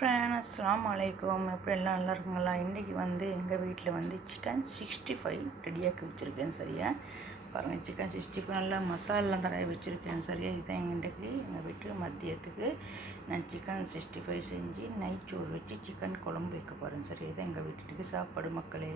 Friend அஸ்லாம் வலைக்கம் எப்படி எல்லாம் நல்லா இருக்குங்களா? இன்றைக்கி வந்து எங்கள் வீட்டில் வந்து சிக்கன் சிக்ஸ்டி ஃபைவ் ரெடியாக்கி வச்சுருக்கேன் சரியா? பாருங்கள் சிக்கன் சிக்ஸ்டி ஃபைவ் நல்லா மசாலாம் தடவை வச்சுருக்கேன் சரியா? இதுதான் இன்றைக்கு எங்கள் வீட்டு மதியத்துக்கு நான் சிக்கன் சிக்ஸ்டி ஃபைவ் செஞ்சு நைச்சோறு வச்சு சிக்கன் குழம்பு வைக்க போகிறேன் சரியா? இதான் எங்கள் வீட்டுக்கு சாப்பாடு மக்களே.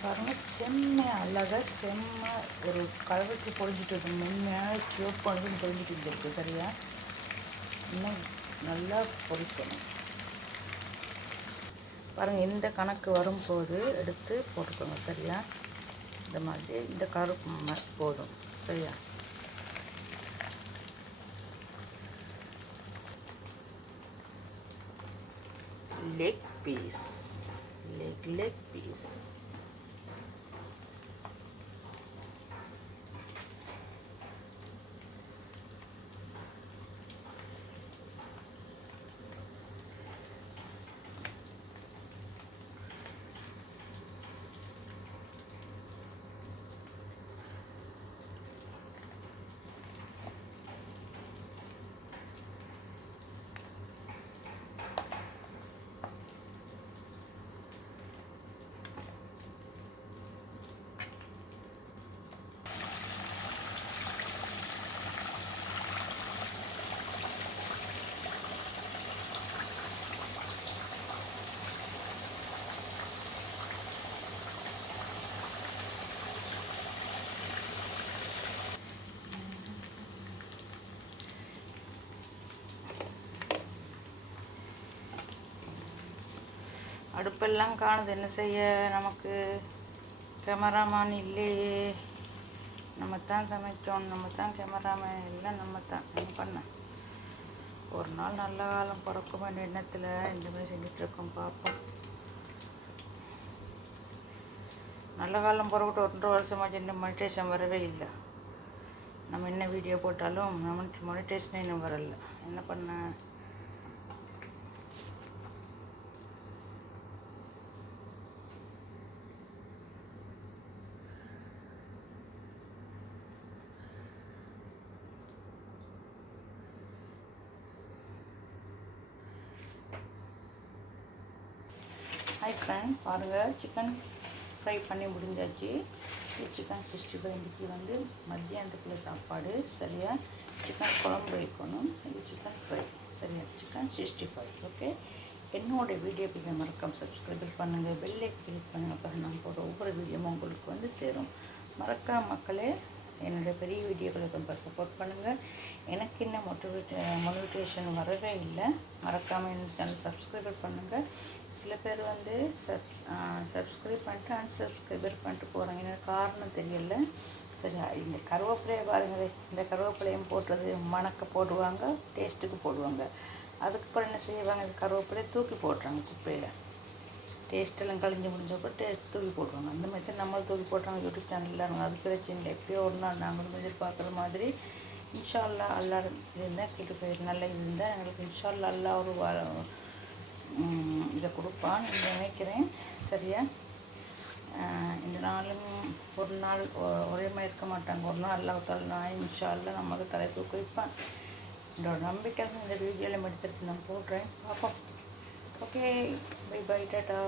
பாருங்கள் செம்மை அழகாக செம்ம ஒரு கலவைக்கு பொழிஞ்சிட்டு இருக்கு. மென்மையாக சிவப்பு வந்து பொழிஞ்சிட்டு இருந்திருக்கு சரியா? இன்னும் நல்லா பொரிக்கணும். பாருங்கள் இந்த கணக்கு வரும்போது எடுத்து போட்டுக்கோங்க சரியா? இந்த மாதிரி இந்த கருப்பு போதும் சரியா? Leg piece leg leg piece அடுப்பெல்லாம் காணுது. என்ன செய்ய? நமக்கு கேமராமான் இல்லையே. நம்ம தான் சமைச்சோம். நம்ம தான் கேமராமேன் எல்லாம் நம்ம தான் என்ன பண்ண? ஒரு நாள் நல்ல காலம் பிறக்கும் என்ற எண்ணத்தில் இந்த மாதிரி செஞ்சிட்ருக்கோம் பார்ப்போம் நல்ல காலம் பிறகுட்டு ஒன்றரை வருஷமாக இன்னும் மெடிடேஷன் வரவே இல்லை. நம்ம என்ன வீடியோ போட்டாலும் நம்ம மெடிடேஷனே இன்னும் வரல. என்ன பண்ண? ஹை ஃப்ரெண்ட் பாருங்கள் சிக்கன் ஃப்ரை பண்ணி முடிஞ்சாச்சு. சிக்கன் சிக்ஸ்டி ஃபைவ் இன்றைக்கி வந்து மத்தியானத்துக்குள்ள சாப்பாடு சரியா? சிக்கன் குழம்பு வைக்கணும். இது சிக்கன் ஃப்ரை சரியா? சிக்கன் சிக்ஸ்டி ஃபைவ் ஓகே என்னோடய வீடியோ வீடியோக்கு மறக்காம சப்ஸ்கிரைப் பண்ணுங்கள் பெல்லை கிளிக் பண்ணுங்கள் அப்புறம் நான் போகிற ஒவ்வொரு வீடியோவும் உங்களுக்கு வந்து சேரும். மறக்காம மக்களே என்னோடய பெரிய வீடியோக்களுக்கு ரொம்ப சப்போர்ட் பண்ணுங்கள் எனக்கு இன்னும் மோட்டிவேட் மோட்டிவேஷன் வரவே இல்லை. மறக்காமல் இந்த சேனல் சப்ஸ்கிரைபர் பண்ணுங்கள் சில பேர் வந்து சப் சப்ஸ்கிரைப் பண்ணிட்டு அன்சப்ஸ்கிரைபர் பண்ணிட்டு போகிறாங்க எனக்கு காரணம் தெரியல. சரி இந்த கருவேப்பிலையை பாருங்கள். இந்த கருவேப்பிலையும் போடுறது மணக்க போடுவாங்க டேஸ்ட்டுக்கு போடுவாங்க. அதுக்கப்புறம் என்ன செய்வாங்க? இந்த கருவேப்பிலையை தூக்கி போடுறாங்க குப்பையில். டேஸ்ட்டெல்லாம் கழிஞ்சு முடிஞ்சப்போ டேஸ்ட் தூக்கி போடுவாங்க அந்த மாதிரி தான் நம்மளும் தூக்கி போட்டாங்க யூடியூப் சேனலில் அது பிரச்சனை இல்லை. எப்பயோ ஒரு நாள் நாங்களும் எதிர்பார்க்குற மாதிரி இன்ஷா அல்லா அல்லா இருந்தால் கேட்டு போயிரு. நல்ல இருந்தால் எங்களுக்கு இன்ஷா அல்லா அல்லா ஒரு வா இதை கொடுப்பான்னு நினைக்கிறேன். சரியா? இந்த நாளும் ஒரு நாள் ஒரே மாதிரி இருக்க மாட்டாங்க. ஒரு நாள் அல்லாஹால நான் இன்ஷா அல்லா நமக்கு தலை தூக்கு வைப்பேன் என்னோட நம்பிக்கை இந்த வீடியோவில் எடுத்துகிட்டு நான் போடுறேன். பார்ப்போம். ஓகே பை பை டாட்டா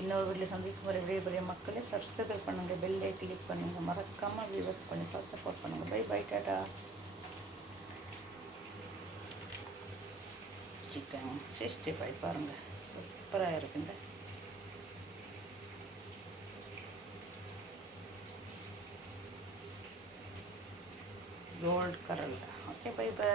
இன்னொரு வீட்டில் சந்திக்கும் வரை விடைபெரிய மக்களே சப்ஸ்கிரைபர் பண்ணுங்கள் பெல்லை கிளிக் பண்ணுங்கள் மறக்காமல் வியூவர்ஸ் கொஞ்சம் சப்போர்ட் பண்ணுங்கள் bye bye tata chicken sixty five பாருங்கள் சூப்பராக இருக்குங்க. Gold colour okay bye bye